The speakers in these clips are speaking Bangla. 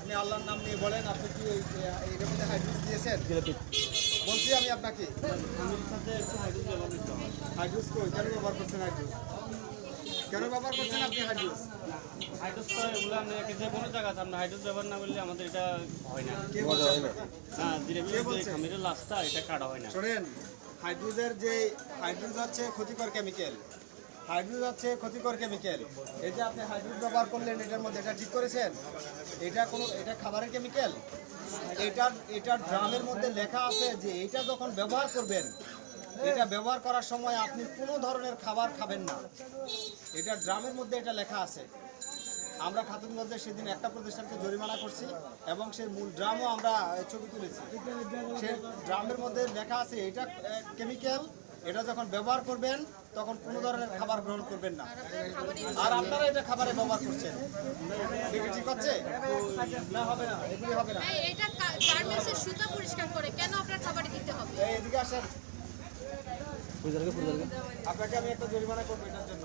আপনি আল্লাহর নাম নিয়ে বলেন, আপনি কি এর মধ্যে হাইড্রোস দিয়েছেন? বলছি আমি আপনাকে হাইড্রোস কই কেন ব্যবহার করছেন? হাইড্রোস কেন ব্যবহার করছেন আপনি? হাইড্রোস হাইড্রোস তো এগুলো আমরা যে কোনো জায়গা আমরা হাইড্রোস ব্যবহার না করলে আমাদের এটা হয় না। কে বলছে? হ্যাঁ, জিরেবি খামিরের লাশটা এটা কাটা হয় না। শোনেন, হাইড্রোজের যে হাইড্রোজ হচ্ছে ক্ষতিকর কেমিক্যাল। হাইড্রোজ হচ্ছে ক্ষতিকর কেমিক্যাল। এই যে আপনি হাইড্রোজ ব্যবহার করলেন এটার মধ্যে, এটা ঠিক করেছেন? এটা খাবারের কেমিক্যাল। এটার ড্রামের মধ্যে লেখা আছে যে এটা যখন ব্যবহার করবেন, এটা ব্যবহার করার সময় আপনি কোনো ধরনের খাবার খাবেন না। এটা ড্রামের মধ্যে এটা লেখা আছে। আমরা খাতুনগঞ্জে সেদিন একটা প্রতিষ্ঠানকে জরিমানা করছি এবং সেই মূল ড্রামও আমরা ছবি তুলেছি। সেই ড্রামের মধ্যে লেখা আছে এটা কেমিক্যাল, এটা যখন ব্যবহার করবেন তখন কোনো ধরনের খাবার গ্রহণ করবেন না। আর আপনারা এটা খাবারে ব্যবহার করছেন, দেখি ঠিক হচ্ছে? না, হবে না, এগুলি হবে না। এটা গার্মেন্টসের সুতা পরিষ্কার করে কেন আপনার খাবারে দিতে হবে? এদিকে আসেন, আপনাকে আমি একটা জরিমানা করবো এটার জন্য।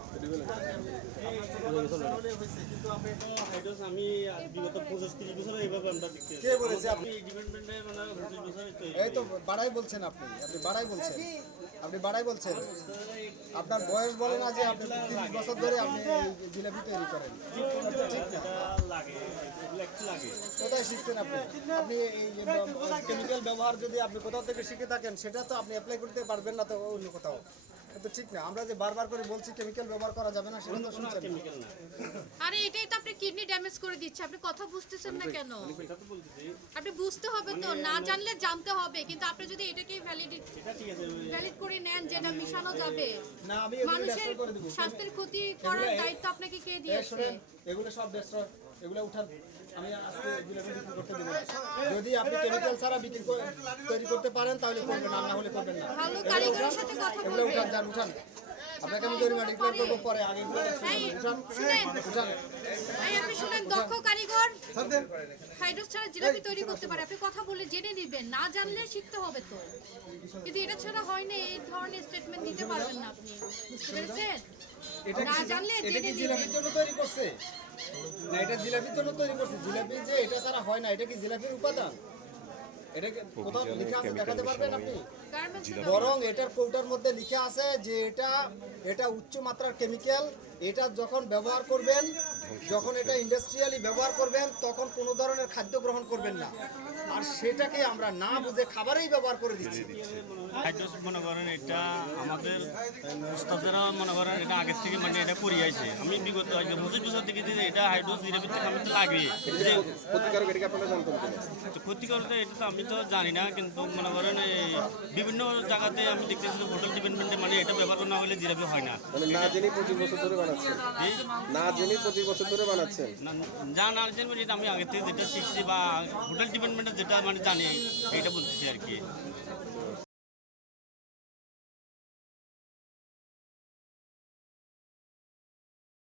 কিন্তু আপনি হাইড্রোস আমি বিগত 25-30 বছর এইভাবে আমরা দেখতে কে বলেছে? আপনি ডিপার্টমেন্টে মানে 25 বছর এই তো বাড়াই বলছেন, আপনি বাড়াই বলছেন, আপনি বাড়াই বলছেন। আপনার বয়স বলে না যে আপনি 30 বছর ধরে আপনি এই জিলাপি তৈরি করেন। ঠিক না, লাগে, একটু লাগে। কোথায় শিখছেন আপনি? আপনি এই কেমিক্যাল ব্যবহার যদি আপনি কোথাও থেকে শিখে থাকেন সেটা তো আপনি অ্যাপ্লাই করতে পারবেন না তো অন্য কোথাও। তো ঠিক না, আমরা যে বারবার করে বলছি কেমিক্যাল ব্যবহার করা যাবে না, সেটা তো শুনছেন না। আরে এটাই তো আপনি কিডনি ড্যামেজ করে দিচ্ছে, আপনি কথা বুঝতেছেন না কেন? এটা তো বলতেছি, আপনি বুঝতে হবে তো, না জানলে জানতে হবে, কিন্তু আপনি যদি এটাকে ভ্যালিড করে নেন যেটা মিশানো যাবে, না, আমি এগুলো মানুষের destroy করে দেব। স্বাস্থ্যের ক্ষতি করার দায়িত্ব আপনাকে কে দিয়েছে? শুনেন, এগুলো সব destroy, এগুলো উঠান। আমি আজকে জিলাপি বিক্রি করতে দেবো না। যদি আপনি কেমিক্যাল ছাড়া তৈরি করতে পারেন তাহলে করবেন, আর না হলে করবেন না। ভালো কারিগরের সাথে কথা এগুলো বলবেন। উঠান, যান উঠান। আপনাকে আমি জরিমানা ডিক্লেয়ার করবো পরে, আগে এগুলো উঠান, উঠান। আপনি শুনেন, দক্ষ কারিগর হাইড্রোস ছাড়া জিলাপি তৈরি করতে পারে, আপনি কথা বলে জেনে নেবেন, না জানলে শিখতে হবে তো। কিন্তু এটা ছাড়া হয় না, এই ধরনের স্টেটমেন্ট দিতে পারবেন না আপনি, বুঝতে পেরেছেন? না জানলে এটা জেনে কি নেবেন। জিলাপির জন্য তৈরি করছে? না, এটা জিলাপির জন্য তৈরি করছে। জিলাপি যে এটা ছাড়া হয় না, এটা কি জিলাপির উপাদান? এটা কি কোথাও লেখা আছে দেখাতে পারবেন আপনি? গার্মেন্টসে বরং এটার কৌটার মধ্যে লিখে আছে যে এটা উচ্চ মাত্রার কেমিক্যাল। এটা যখন ব্যবহার করবেন, যখন এটা ইন্ডাস্ট্রিয়ালি ব্যবহার করবেন তখন কোনো ধরনের খাদ্য গ্রহণ করবেন না। আর সেটাকে আমরা না বুঝে খাবারেই ব্যবহার করে দিচ্ছি। হাইড্রোস মনে করেন এটা আমাদের উস্তাদেরা মনে করেন এটা আগের থেকে মানে এটা করিয়ে আছে। আমি বিগত 25 বছর থেকে যে এটা হাইড্রোস জিরাপির থেকে আমি তো লাগে ক্ষতিকারক, এটাকে আপনারা জানতেন কিনা? ক্ষতিকর তো এটা তো আমি তো জানি না, কিন্তু মনে করেন এই বিভিন্ন জায়গাতে আমি দেখতেছি যে হোটেল ডিপার্টমেন্টে মানে এটা ব্যবহার না হলে জিরাপি হয় না। মানে না জেনে 25 বছর ধরে বানাচ্ছেন? এই না জেনে 25 বছর ধরে বানাচ্ছেন? যা না জানবো যেটা আমি আগে থেকে যেটা শিখছি বা হোটেল ডিপার্টমেন্টে যেটা মানে জানি এইটা বলতেছি আর কি।